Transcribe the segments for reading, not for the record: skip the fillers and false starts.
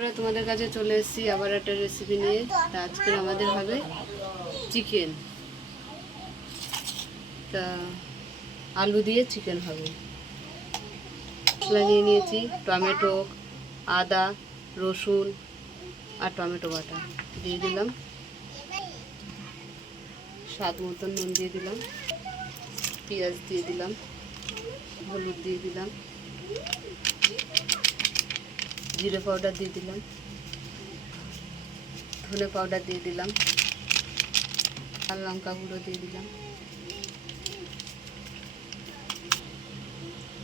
তোমাদের কাছে চলে এসেছি আবার একটা রেসিপি নিয়ে। আজকে আমাদের হবে চিকেন, তা আলু দিয়ে চিকেন হবে। মশলা নিয়ে নিয়েছি টমেটো, আদা, রসুন আর টমেটো বাটা দিয়ে দিলাম, স্বাদ মতন নুন দিয়ে দিলাম, পেঁয়াজ দিয়ে দিলাম, হলুদ দিয়ে দিলাম, জিরে পাউডার দিয়ে দিলাম, ধনে পাউডার দিয়ে দিলাম, আর লঙ্কা গুঁড়ো দিয়ে দিলাম,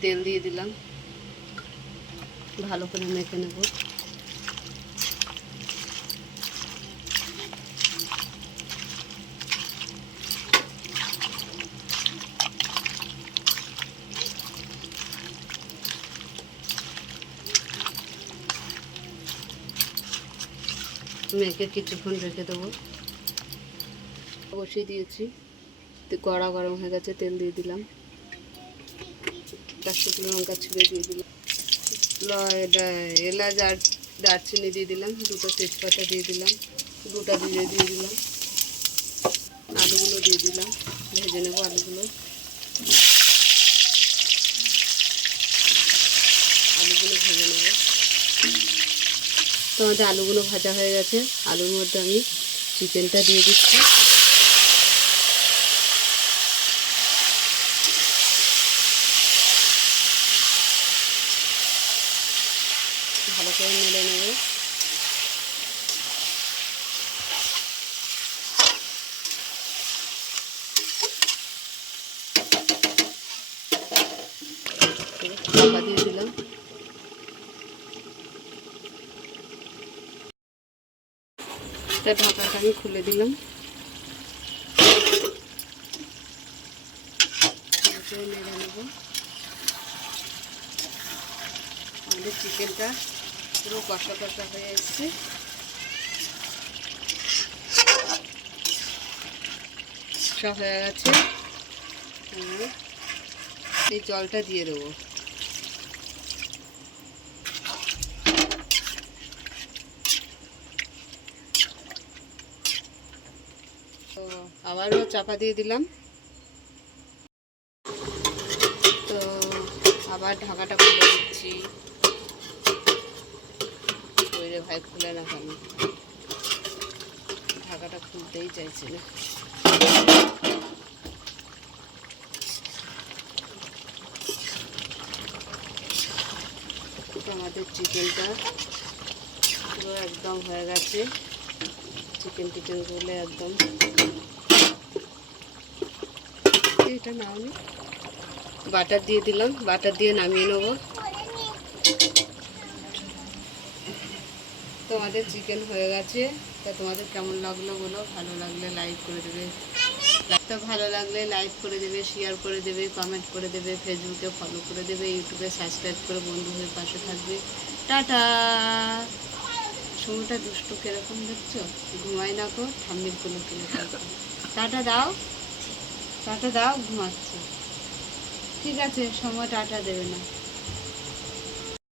তেল দিয়ে দিলাম, ভালো করে মেখে নেব। মেখে কিছুক্ষণ রেখে দেবো। বসিয়ে দিয়েছি, কড়া গরম হয়ে গেছে, তেল দিয়ে দিলাম, তার শুকনো লঙ্কা ছিঁড়ে দিয়ে দিলাম, এলাচ আর দারচিনি দিয়ে দিলাম, দুটো তেজপাতা দিয়ে দিলাম, গোটা জিরে দিয়ে দিলাম, আলুগুলো দিয়ে দিলাম, ভেজে নেবো আলুগুলো। ভেজে নেবো। তো আমাদের আলুগুলো ভাজা হয়ে গেছে, আলুর মধ্যে আমি চিকেনটা দিয়ে দিচ্ছি। ভালো করে নেড়ে নেব। ঢাকা দিয়ে দিলাম। ঢাকাটা আমি খুলে দিলাম, নেড়ে নেব। আমাদের চিকেনটা পুরো কষা কষা হয়ে এসছে। কষা হয়ে গেছে, এই জলটা দিয়ে দেবো। তো আবারও চাপা দিয়ে দিলাম। তো আবার ঢাকাটা খুলে দিচ্ছি। ওইরে ভাই, খুলে না কেন? ঢাকাটা খুলতেই চাইছে না। আমাদের চিকেনটা পুরো একদম হয়ে গেছে, চিকেন গুলো একদম। এটা নাও, বাটার দিয়ে দিলাম, বাটার দিয়ে নামিয়ে নেবো। তোমাদের চিকেন হয়ে গেছে। তা তোমাদের কেমন লাগলো বলো, ভালো লাগলে লাইক করে দেবে, ভালো লাগলে লাইক করে দেবে, শেয়ার করে দেবে, কমেন্ট করে দেবে, ফেসবুকে ফলো করে দেবে, ইউটিউবে সাবস্ক্রাইব করে বন্ধু হয়ে পাশে থাকবে। টাটা। সময়টা দুষ্টু কিরকম দেখছো, ঘুমাই না কো, ঠাম্মির কোনো কিনে টাটা দাও, টাটা দাও, ঘুমাচ্ছে। ঠিক আছে, সময় টাটা দেবে না।